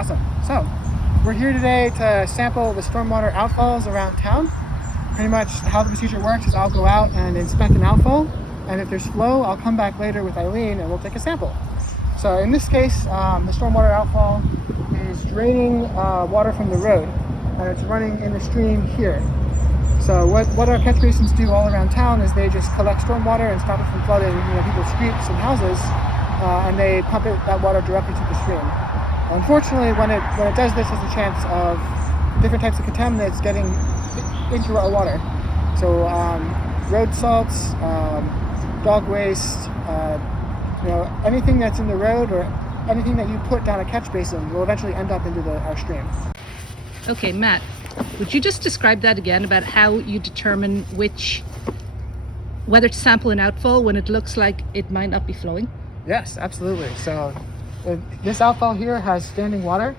Awesome. So we're here today to sample the stormwater outfalls around town. Pretty much how the procedure works is I'll go out and inspect an outfall, and if there's flow, I'll come back later with Eileen and we'll take a sample. So in this case, the stormwater outfall is draining water from the road, and it's running in the stream here. So what our catch basins do all around town is they just collect stormwater and stop it from flooding, people's streets and houses, and they pump that water directly to the stream. Unfortunately, when it does this, there's a chance of different types of contaminants getting into our water. So road salts, dog waste, anything that's in the road or anything that you put down a catch basin will eventually end up into our stream. Okay, Matt, would you just describe that again about how you determine whether to sample an outfall when it looks like it might not be flowing? Yes, absolutely. So this outfall here has standing water,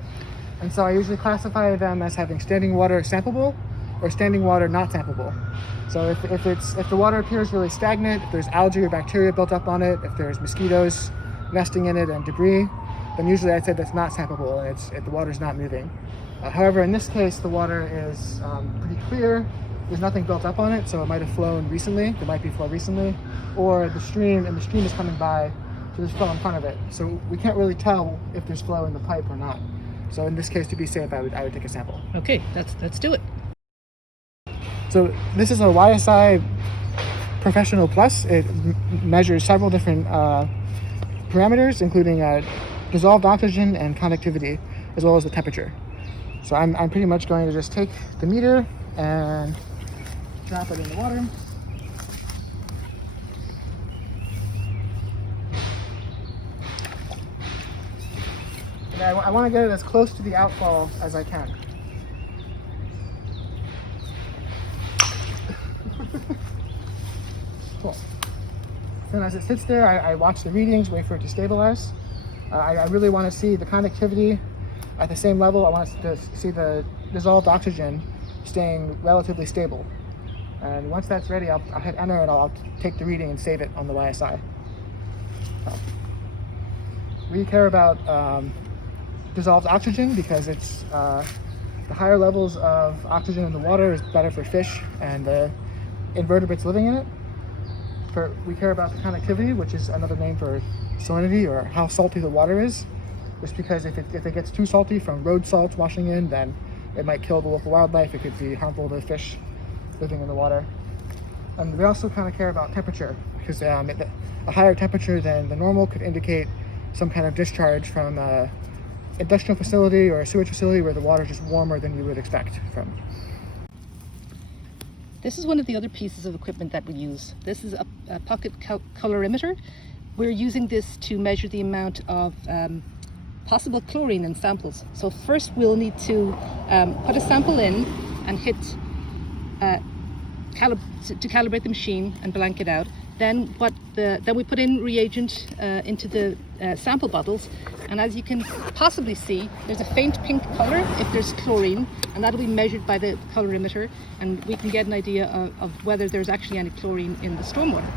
and so I usually classify them as having standing water sampleable or standing water not sampleable. So if the water appears really stagnant, if there's algae or bacteria built up on it, if there's mosquitoes nesting in it and debris, then usually I'd say that's not sampleable and the water's not moving. However, in this case, the water is pretty clear. There's nothing built up on it, so it might have flown recently. There might be flow recently, or the stream is coming by, so there's flow in front of it. So we can't really tell if there's flow in the pipe or not. So in this case, to be safe, I would take a sample. Okay, let's do it. So this is a YSI Professional Plus. It measures several different parameters, including dissolved oxygen and conductivity, as well as the temperature. So I'm pretty much going to just take the meter and drop it in the water. And I want to get it as close to the outfall as I can. Cool. Then as it sits there, I watch the readings, wait for it to stabilize. I really want to see the conductivity at the same level. I want to see the dissolved oxygen staying relatively stable. And once that's ready, I'll hit enter and I'll take the reading and save it on the YSI. We care about dissolved oxygen because it's the higher levels of oxygen in the water is better for fish and the invertebrates living in it. We care about the conductivity, which is another name for salinity, or how salty the water is. Just because if it gets too salty from road salt washing in, then it might kill the local wildlife. It could be harmful to fish living in the water. And we also kind of care about temperature, because a higher temperature than the normal could indicate some kind of discharge from an industrial facility or a sewage facility where the water is just warmer than you would expect from. This is one of the other pieces of equipment that we use. This is a pocket colorimeter. We're using this to measure the amount of possible chlorine in samples. So first we'll need to put a sample in and hit to calibrate the machine and blank it out. Then we put in reagent into the sample bottles, and as you can possibly see, there's a faint pink color if there's chlorine, and that'll be measured by the colorimeter, and we can get an idea of whether there's actually any chlorine in the stormwater.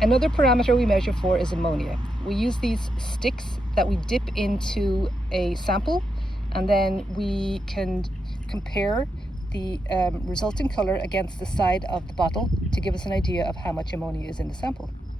Another parameter we measure for is ammonia. We use these sticks that we dip into a sample, and then we can compare the resulting color against the side of the bottle to give us an idea of how much ammonia is in the sample.